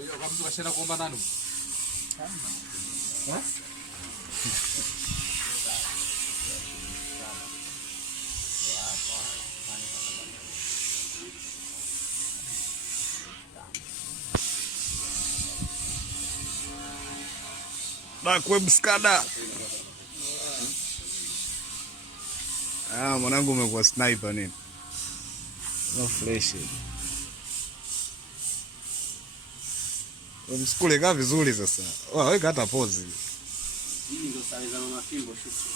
Wewe kama mtu kashaenda kuomba nani? Eh? Dark web skada. Mwanangu umekuwa sniper nini? No flash. Mskule kaa vizuri sasa. Weka hata pose. Hii ndio sare za mama Fimbo shuti.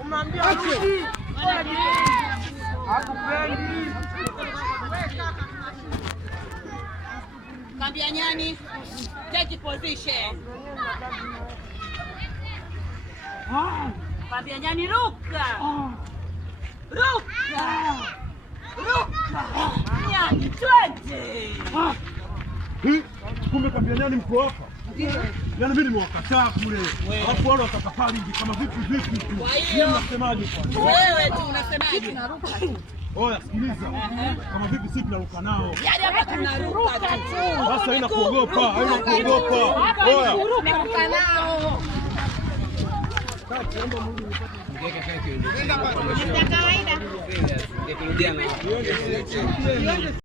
Umwambia aje. Hakupendi. Kambia nyani, take position. Kambia nyani, ruka. Ruka. Ruka. Nyani, twende. Kumbe kambia nyani mko hapa? Yaani mimi nimewakataa kule. Alafu wale watakafari kama vipi tu. Kwa hiyo unasemaje kwanza? Wewe tu unasemaje? Tunaruka tu. Oya sikiliza. Kama vipi sisi tunaruka nao. Yaani hapa tunaruka tu. Sasa haina kuogopa, haina kuogopa. Oya. Tunaruka nao. Kawaida.